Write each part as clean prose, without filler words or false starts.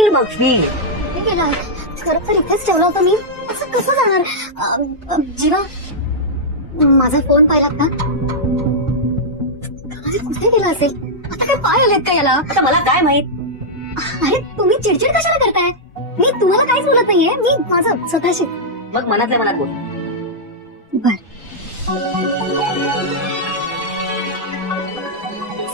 Feel बघ feel. हे केलं खरं तर इथेच ठेवलं होतं मी. असं कसं जाणार? जीवा माझा फोन पाहिलात का? अरे कुठे गेला असेल? आता काय पाय आलेत का याला? आता मला काय माहित. अरे तुम्ही चिडचिड कशाला करताय? मी तुम्हाला काहीच बोलत नाहीये. मी माझं स्वतःशी. मग मनातल्या मनात बोल. बर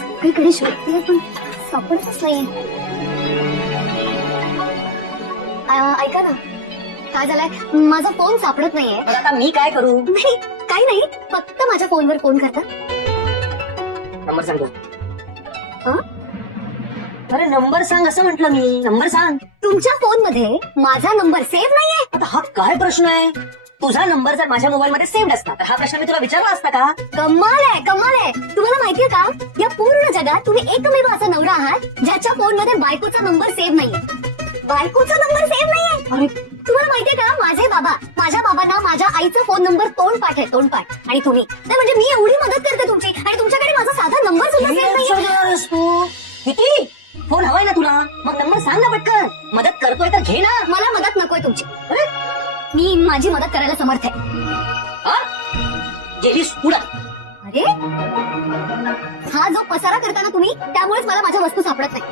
सगळीकडे शोधते पण सापडतच नाहीये. ऐका ना काय झालंय? माझा फोन सापडत नाहीये. मग आता मी काय करू? नाही काही नाही. फक्त माझ्या फोनवर फोन करता. नंबर सांगतो. हं? अरे नंबर सांग असं म्हंटल मी. नंबर सांग. तुमच्या फोन मध्ये माझा नंबर सेव्ह नाहीये. आता हा काय प्रश्न आहे? तुझा नंबर जर माझ्या मोबाईल मध्ये सेव्ह असता तर हा प्रश्न मी तुला विचारला असता का? कमाल आहे कमाल आहे. तुम्हाला माहितीये का या पूर्ण जगात तुम्ही एकमेव असा नवरा आहात ज्याच्या फोन मध्ये बायकोचा नंबर सेव्ह नाहीये. बायकोचा नंबर सेव्ह नाहीये. अरे तुम्हाला माहितीये का माझे बाबा माझ्या बाबांना माझ्या आईचा फोन नंबर तोंडपाठ आहे तोंडपाठ. आणि तुम्ही नाही म्हणजे मी एवढी मदत करते तुमची आणि तुमच्याकडे माझा साधा नंबर सुद्धा सेव्ह नाहीये. तू किती फोन हवाय ना तुला? मग नंबर सांग ना पटकन. मदत करतोय तर घे ना. मला मदत नकोय तुमची. अरे मी माझी मदत करायला समर्थ आहे. हा? गेलीस पुढं. अरे हा जो पसारा करताना तुम्ही त्यामुळेच मला माझ्या वस्तू सापडत नाही.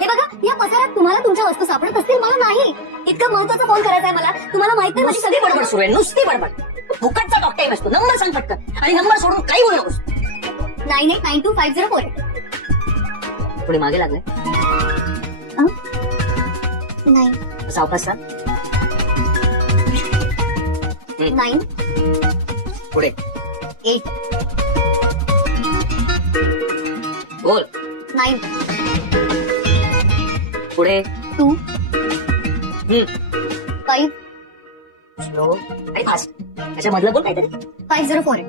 हे बघा या पसारात तुम्हाला तुमच्या वस्तू सापडत असतील मला नाही. इतकं महत्वाचा फोन करायचा आहे मला. तुम्हाला माहित नाही माझी नुसती सगळी बडबड सुरू आहे. नुसती बडबड. फुकटचा टॉक टाइम असतो. नंबर सांग पटकन. आणि नंबर सोडून काही बोलू नकोस. 98925048. पुढे मागे लागले. नाही सावकाश सांग. 9 पुढे 8 बोल. 9 पुढे 2 5 5 स्लो आणि फास्ट. त्याच्या मधलं बोल काहीतरी. 504.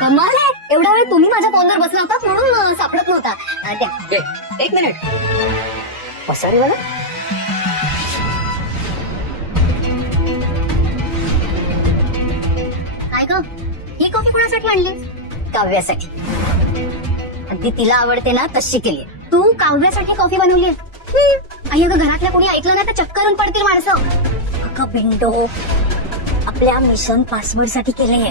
कमाल आहे. एवढा वेळ तुम्ही माझ्या फोनवर बसला होता म्हणून सापडत नव्हता. द्या. एक मिनिट. पसारीवाला काय ग ही कॉफी कोणासाठी आणली? काव्यासाठी. अगदी तिला आवडते ना तशी केली. तू काव्यासाठी कॉफी बनवली? आई अगं घरातल्या कोणी ऐकलं नाही तर चक्करून पडतील माणसं. अगं बिंडो आपल्या मिशन पासवर्ड साठी केलंय.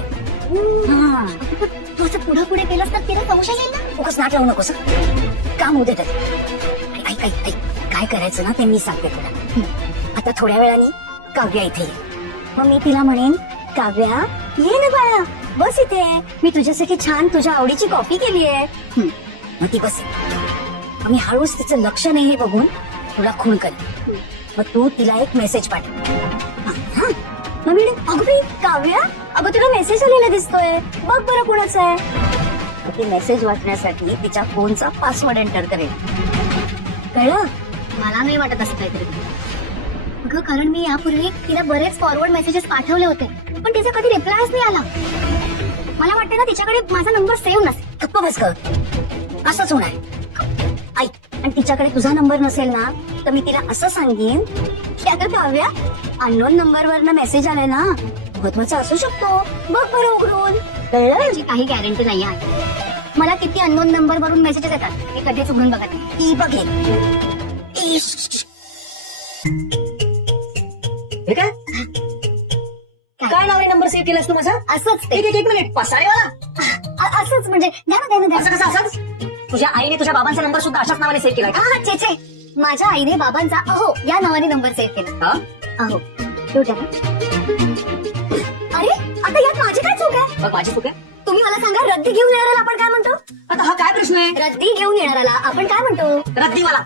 तू असं पुढे पुढे केलंस तर तिला संशय येईल ना. उगाच नाट लावू नकोस. काम होते तर ऐक ऐक ऐक काय करायचं ना ते मी सांगते तुला. आता थोड्या वेळाने काव्या इथे ये. मग मी तिला म्हणेन काव्या ये ना बाळा बस इथे. मी तुझ्यासाठी छान तुझ्या आवडीची कॉफी केली आहे. मग ती बसेल. मी हळूच तिचं लक्ष नाही हे बघून तुला खून करेन. मग तू तिला एक मेसेज पाठव. मग मी अगदी काव्या अगं तुला मेसेज आलेला दिसतोय बघ बरं कोणाचा आहे. ते मेसेज वाचण्यासाठी तिच्या फोनचा पासवर्ड एंटर करेल. कळलं? मला नाही वाटत असं काहीतरी. अगं कारण मी यापूर्वी तिला बरेच फॉरवर्ड मेसेजेस पाठवले होते पण तिचा कधी रिप्लायच नाही आला. मला वाटतं ना तिच्याकडे माझा नंबर सेव्ह नसेल. गप्प बस कर. असंच होणार. ऐक आणि तिच्याकडे तुझा नंबर नसेल ना तर मी तिला असं सांगेन की अगं काव्या अननोन नंबरवर ना मेसेज आलाय ना महत्वाचा असू शकतो बघ बरं उघडून. कळलं? काही गॅरंटी नाही आहे. मला किती अननोन नंबर वरून मेसेजेस येतात मी कधीच उघडून बघत नाही. ती बघेल. हे काय काय नावाने नंबर सेव्ह केलास तू माझा? असंच ते. एक मिनिट. पसारीवाला असंच म्हणजे द्या ना द्या ना द्या असं कसं असंच? तुझ्या आईने तुझ्या बाबांचा नंबर सुद्धा अशाच नावाने सेव्ह केलाय का? हा चे चे माझ्या आईने बाबांचा अहो या नावाने नंबर सेव्ह केला. हा? अहो तो द्या ना. अरे आता यात माझी काय चूक आहे? मग माझी चूक आहे? तुम्ही मला सांगा रद्दी घेऊन येणाऱ्याला आपण काय म्हणतो? आता हा काय प्रश्न आहे? रद्दी घेऊन येणाऱ्याला आपण काय म्हणतो? रद्दीवाला.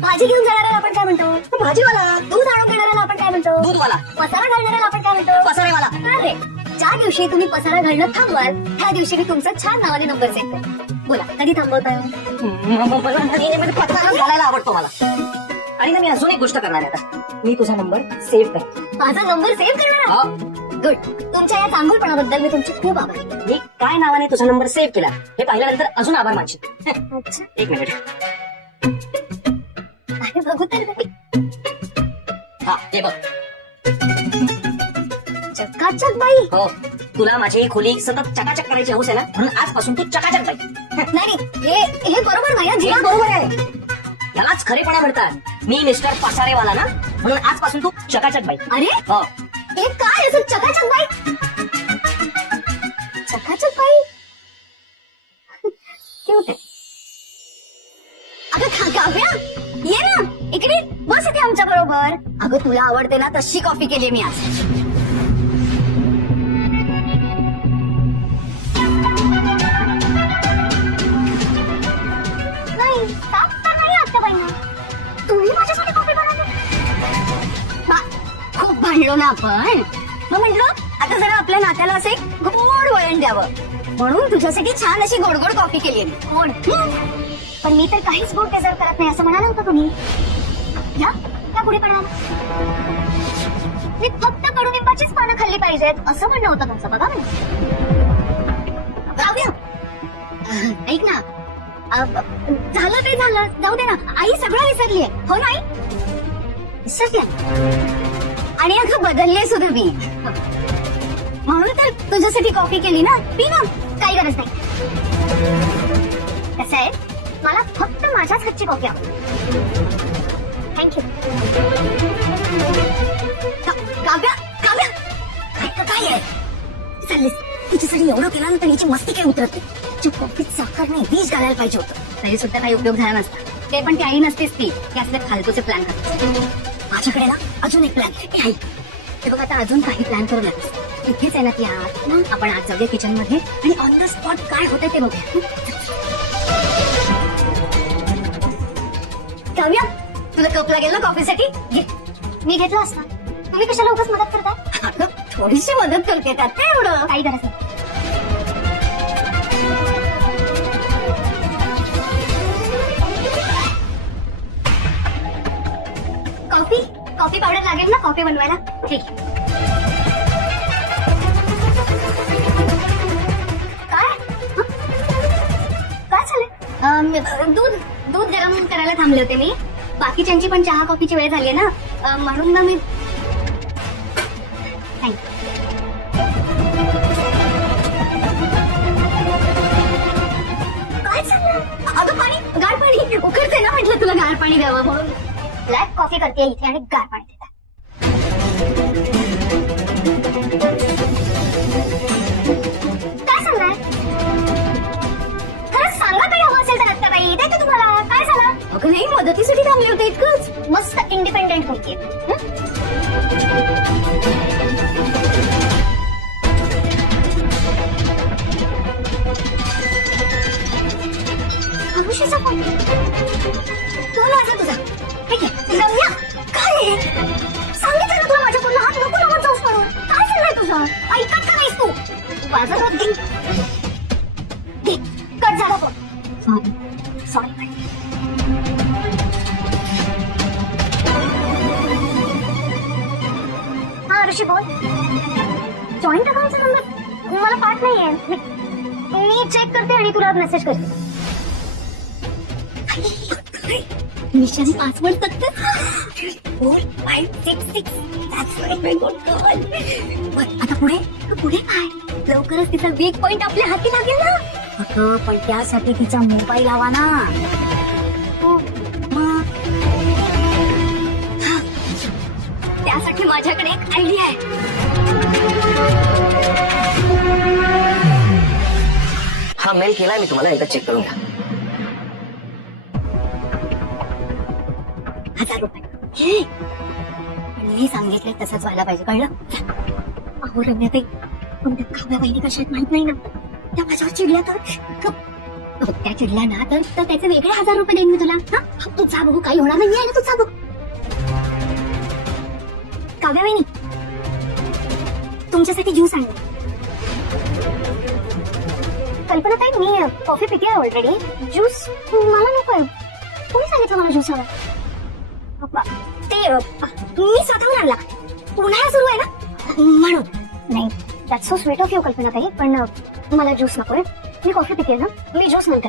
भाजी घेऊन जाणाऱ्याला आपण काय म्हणतो? भाजीवाला. दूध आणून देणाऱ्याला आपण काय म्हणतो? दूधवाला. पसारा घालणाऱ्याला आपण काय म्हणतो? पसारेवाला. अरे ज्या दिवशी तुम्ही पसारा घालणं थांबवाल त्या दिवशी मी तुमचा छान नावाने नंबर सेव्ह करेन. बोला कधी थांबवताय? पसारा घालायला आवडतो मला. आणि ना मी अजून एक गोष्ट करणार आहे आता. मी तुझा नंबर सेव्ह कर. माझा नंबर सेव्ह करणार? गुड. तुमच्या या चांगुलपणाबद्दल मी तुमची खूप आभार. मी काय नावाने तुझा नंबर सेव्ह केला हे पाहिल्यानंतर अजून आभार मानशील. अच्छा एक मिनिट. अरे बघू तर हा हे बघ. चकाचक बाई. हो, तुला माझी ही खोली सतत चकाचक करायची हौस आहे ना, म्हणून आजपासून तू चकाचक बाई. नाही हे बरोबर नाही हं, हे जीवन. बरोबर आहे. यालाच खरेपणा म्हणतात. मी मिस्टर पसारेवाला ना, म्हणून आजपासून तू चकाचक बाई. अरे हो, हे काय असं चकाचक बाई. चकाचक बाई क्यूट आहे. अगं काव्या, ये ना इकडे बस इथे आमच्या बरोबर. अगं तुला आवडते ना तशी कॉफी केली मी आज. नाही ताप तर नाही आत्याबाईंना. तुम्ही माझ्यासाठी कॉफी बनवली. खूप भांडलो ना आपण, मग म्हटलं आता जरा आपल्या नात्याला असे गोड वळण द्यावं, म्हणून तुझ्यासाठी छान अशी गोड गोड कॉफी केली मी. गोड पण मी तर काहीच गोड डिझर्व करत नाही असं म्हणाला होतं तुम्ही. या त्या पुढे पण मी फक्त कडुनिंबाचीच पानं खाल्ली पाहिजेत असं म्हणणं होतं तुमचं. बघा काव्या, ऐक ना, झालं ते झालं, जाऊ दे ना. आई सगळं विसरलीये हो ना. आई विसरते आणि अगं बदलले सुद्धा मी, म्हणून तर तुझ्यासाठी कॉफी केली ना. पी ना, काही गरज नाही. कसं आहे, मला फक्त माझ्याच हातची कॉफी आवडते. थँक्यू. काव्या काव्या, काय आहे चाललीस? तिच्यासाठी एवढं केलं तर हिची मस्ती काही उतरत नाही. तिच्या कॉफीत साखर नाही, बीज घालायला पाहिजे होतं. तरी सुद्धा काही उपयोग झाला नसता. ते पण ती आई नसतेच ती की असले फालतूचे प्लॅन करते. माझ्याकडे ना अजून एक प्लॅन आहे. हे बघ, आता अजून काही प्लॅन करू लागेल. इथेच आहे ना ती आत ना, आपण आज जाऊया किचन मध्ये आणि ऑन द स्पॉट काय होतंय ते बघूया. काव्या, तुला कप लागेल ना कॉफीसाठी? घे. मी घेतला असता. तुम्ही कशाला उगाच मदत करता? थोडीशी मदत करते, त्यात काय एवढं, काही गरज नाही. कॉफी पावडर लागेल ना कॉफी बनवायला? ठीक आहे. काय झालं? दूध गरम करायला थांबले होते मी. बाकीच्यांची पण चहा कॉफीची वेळ झाली ना, म्हणून ना मी. काय झालं? अगं पाणी, गार पाणी उकळते ना, म्हटलं तुला गार पाणी द्यावं म्हणून ब्लॅक कॉफी करते इथे आणि गार पाणी देतात. काय सांगणार? खरंच सांगा, काही हवं असेल तर आत्ता बाई देते तुम्हाला. काय झालं? अगं नाही, मदतीसाठी थांबले होते इतकंच. मस्त इंडिपेंडेंट होती. आरुषीचा फोन. तो माझा तुझा. ठीक आहे रम्या, काय सांगितलं ना तुला माझ्या फोनला हात नको लावत जाऊस म्हणून. काय चाललंय तुझं? ऐकत का नाहीस तू? बाजारात घे. कट झाला फोन. सॉरी. हा ऋषी बोल. जॉईंट अकाउंटचा नंबर मला पाठ नाहीये. मी चेक करते आणि तुला मेसेज करते. Mission password success. 4566. That's very good girl. आता पुढे काय? लवकरच तिचा वीक पॉइंट आपल्या हाती लागेल ना. अगं पण त्यासाठी तिचा मोबाईल हवा ना. त्यासाठी माझ्याकडे एक आयडिया आहे. हा मेल केलाय मी तुम्हाला, एकदा चेक करून घ्या. 1000 रुपये. मी सांगितलंय तसंच व्हायला पाहिजे, कळलं? अहो रम्याताई, पण त्या काव्या बहिणी कशात माहित नाही ना. त्या माझ्यावर चिडल्या तर त्या चिडल्या ना तर त्याचे वेगळे 1000 रुपये देईन मी तुला. हा तू जा बघू, काही होणार नाही आहे, तू जा बघू. काव्या बहिणी, तुमच्यासाठी ज्यूस आणलं. कल्पना ताई, मी कॉफी पिते ऑलरेडी. ज्यूस मला नकोय. कोणी सांगितलं मला ज्यूस हवा? ते मी स्वतःहून आणला. उन्हाळा सुरू आहे ना म्हणून. नाही, that's so sweet of you कल्पना ताई, पण मला ज्यूस नकोय. मी कॉफी पिते ना, मी ज्यूस म्हणते.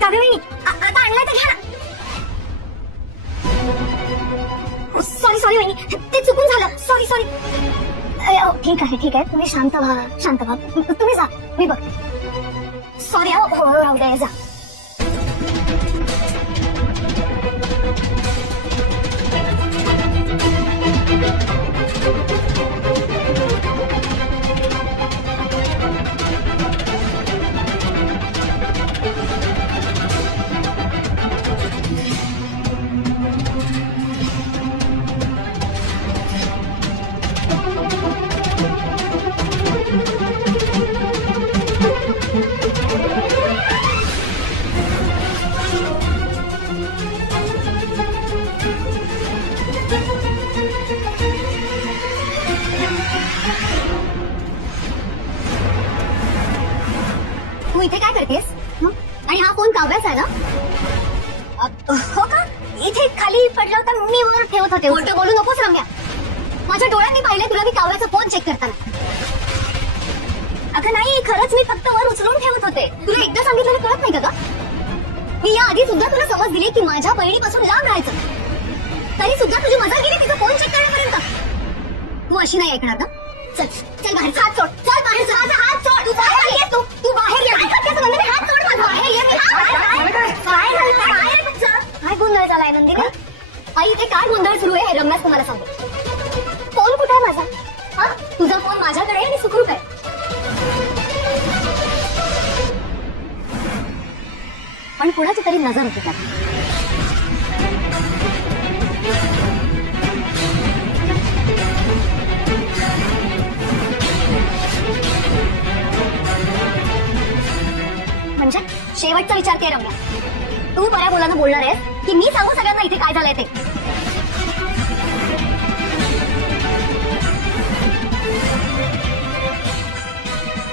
काव्या बहिणी, आता आणलाय तर घ्या ना. सॉरी वहिनी, ते चुकून झालं. Sorry sorry. ठीक आहे तुम्ही शांत व्हा. तुम्ही जा, मी बघते. सॉरी. हो राहू दे, जा. तू इथे काय करतेस? आणि हा फोन काव्याचा आहे ना? हो का? इथे खाली पडला होता, मी वर ठेवत होते. उलट बोलू नकोस रम्या. माझ्या डोळ्यांनी पाहिले तुला मी काव्याचा फोन चेक करताना. अगं नाही, खरंच मी फक्त वर उचलून ठेवत होते. तुला एकदा सांगितलं कळत नाही का ग? मी या आधी सुद्धा तुला समज दिली की माझ्या बहिणीपासून लांब राहायचं. तरी सुद्धा तुझी मजा गेली तिचा फोन चेक करण्यापर्यंत. तू अशी नाही ऐकणार ना? चल चल बाहेर, हात सोड. चल बाहेर, माझा हात सोड. तू बाहेर ये. तू बाहेर ये. हात सोड माझा. बाहेर ये. काय गोंधळ झालाय नंदिनी? आई, इथे काय गोंधळ सुरू आहे हे रम्याच तुम्हाला सांगू. फोन कुठे आहे माझा? हा, तुझा फोन माझ्याकडे आहे आणि सुखरूप आहे. पण कुणाची तरी नजर होती त्यात. म्हणजे शेवटचा विचारते रम्या, तू बऱ्या बोलानं बोलणार आहेस की मी सांगू सगळ्यांना इथे काय झालंय ते?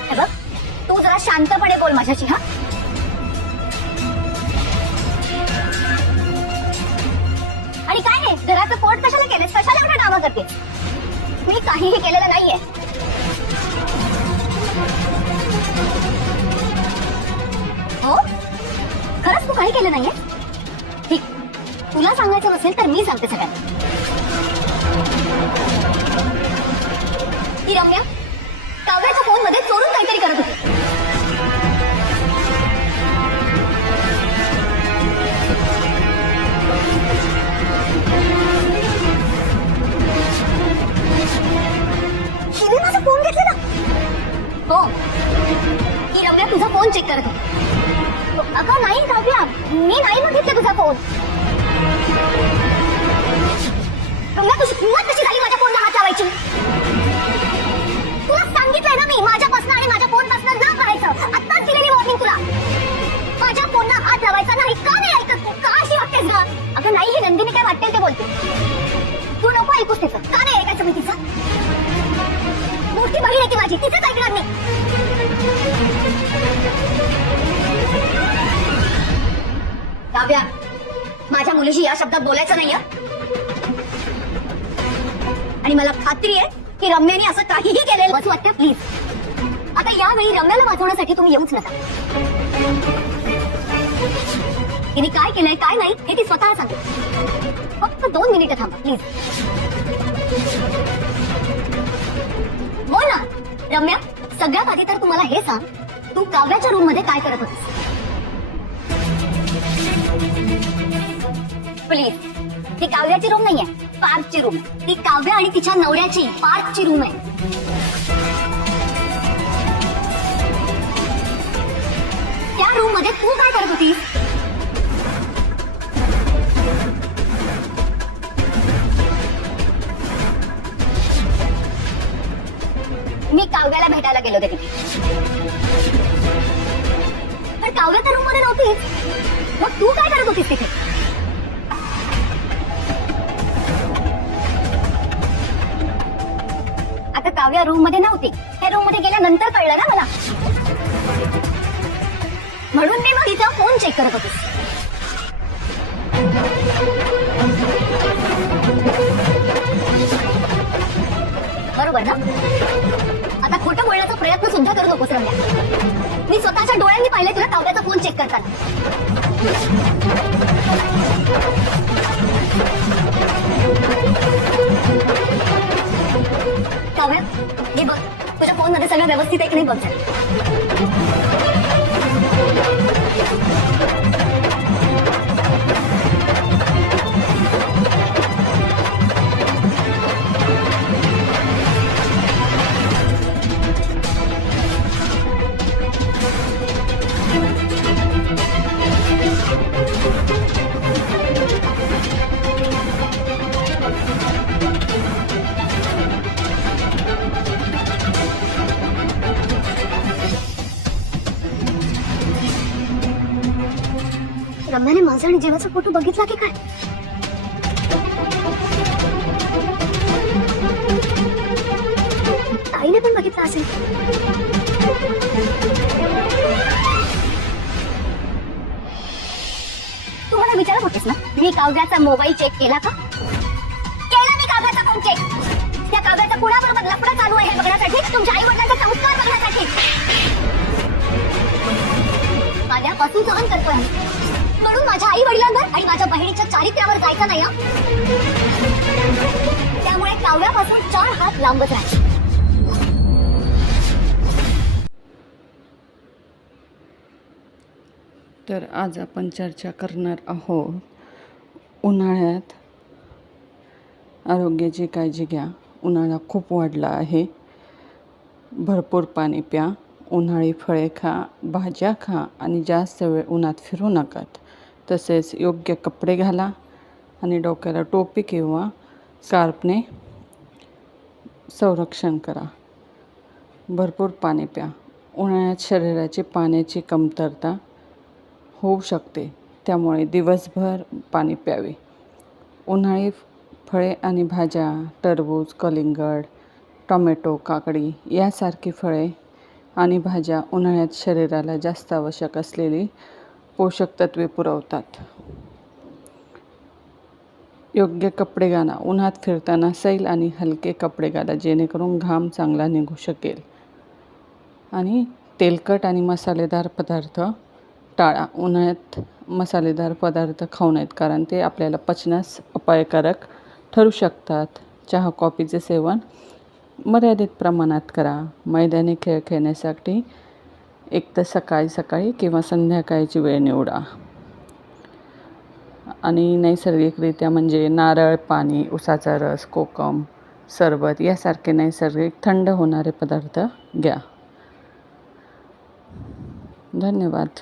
हे बघ, तू जरा शांतपणे बोल माझ्याशी. हा, आणि काय हे घराचं पोट कशाला केलंस? कशाला एवढं डावा करते? मी काहीही केलेलं नाहीये. हो, खरंच तू काही केलं नाहीये? ठीक, तुला सांगायचं नसेल तर मी सांगते सगळ्यांना. ही रम्या काव्याच्या फोन मध्ये चोरून काहीतरी करत होती. हिने माझा फोन घेतलेला. हो, ही रम्या तुझा फोन चेक करत होती. अगं नाही काव्या, मी नाही बघितलं तुझा फोन. रम्या, तुझी हिंमत कशी झाली माझ्या फोनला हात लावायची? तुला सांगितलंय ना मी माझ्यापासून आणि माझ्या फोनपासून लांब राहायचं. आत्ताच दिलेली वॉर्निंग तुला. माझ्या फोनला हात लावायचा नाही. का नाही ऐकत तू? का अशी वाटतेस का? अगं नाही, ही नंदिनी काय वाटेल ते बोलते. तू नको ऐकूस तिचं. का नाही ऐकायचं मी तिचं? मोठी बहीण आहे ती माझी, तिचंच ऐकणार नाही. काव्या, माझ्या मुलीशी या शब्दात बोलायचं नाहीये. आणि मला खात्री आहे की रम्याने असं काहीही केलेलं बस वाटतं. प्लीज, आता यावेळी रम्याला वाचवण्यासाठी तुम्ही येऊच नका. तिने काय केलंय काय नाही हे ती स्वतः सांगते. फक्त 2 मिनिटं थांबा प्लीज. बोल ना रम्या, सगळ्यात आधी तर तुम्हाला हे सांग, तू काव्याच्या रूम मध्ये काय करत होतीस? प्लीज, ती काव्याची रूम नाहीये, पार्कची रूम. ती काव्या आणि तिच्या नवऱ्याची पार्कची रूम आहे. त्या रूम मध्ये तू काय करत होतीस? मी काव्याला भेटायला गेलो होते तिथे. पण काव्या त्या रूम मध्ये नव्हतीच. मग तू काय करत होतीस तिथे? आता काव्या रूम मध्ये नव्हती, त्या रूम मध्ये गेल्यानंतर कळलं ना मला. म्हणून मी मग तिचा फोन चेक करत होते. बरोबर ना? आता खोटं बोलण्याचा प्रयत्न सुद्धा करू नकोस रम्या. मी स्वतःच्या डोळ्यांनी पाहिले तुला काव्याचा फोन चेक करताना. सगळं व्यवस्थित आहे की नाही बघ जरा. रम्याने माझा आणि जेवाचा फोटो बघितला की काय? ताईने पण बघितला असेल. तू मला विचारत होतीस ना, मी काव्याचा मोबाईल चेक केला का? केला मी काव्याचा फोन चेक. त्या काव्याचा कुणाबरोबर लफडा चालू आहे हे बघण्यासाठी, तुमच्या आई वडिलांचा संस्कार बघण्यासाठी. आल्यापासून सहन करतोय म्हणून माझ्या आई वडिलांवर आणि माझ्या बहिणीच्या चारित्र्यावर जायचं नाही. त्यामुळे काव्यापासून 4 हात लांबच राहा. तर आज आपण चर्चा करणार आहोत उन्हाळ्यात आरोग्याची काळजी घ्या. उन्हाळा खूप वाढला आहे. भरपूर पाणी प्या, उन्हाळी फळे खा, भाज्या खा आणि जास्त वेळ उन्हात फिरू नकात. तसेच योग्य कपडे घाला आणि डोक्याला टोपी किंवा स्कार्फने संरक्षण करा. भरपूर पाणी प्या. उन्हाळ्यात शरीराची पाण्याची कमतरता होऊ शकते, त्यामुळे दिवसभर पाणी प्यावे. उन्हाळी फळे आणि भाज्या, टरबूज, कलिंगड, टोमॅटो, काकडी यासारखी फळे आणि भाज्या उन्हाळ्यात शरीराला जास्त आवश्यक असलेली पोषक तत्वे पुरवतात. योग्य कपडे घाला. उन्हात फिरताना सैल आणि हलके कपडे घाला, जेणेकरून घाम चांगला निघू शकेल. आणि तेलकट आणि मसालेदार पदार्थ टाळा. उन्हाळ्यात मसालेदार पदार्थ खाऊ नयेत, कारण ते आपल्याला पचनास अपायकारक ठरू शकतात. चहा कॉफीचे सेवन मर्यादित प्रमाणात करा. मैदानी खेळ खेळण्यासाठी एक तर सकाळी किंवा संध्याकाळची वेळ निवडा. आणि नैसर्गिकरित्या म्हणजे नारळ पाणी, उसाचा रस, कोकम, सरबत यासारखे नैसर्गिक थंड होणारे पदार्थ घ्या. धन्यवाद.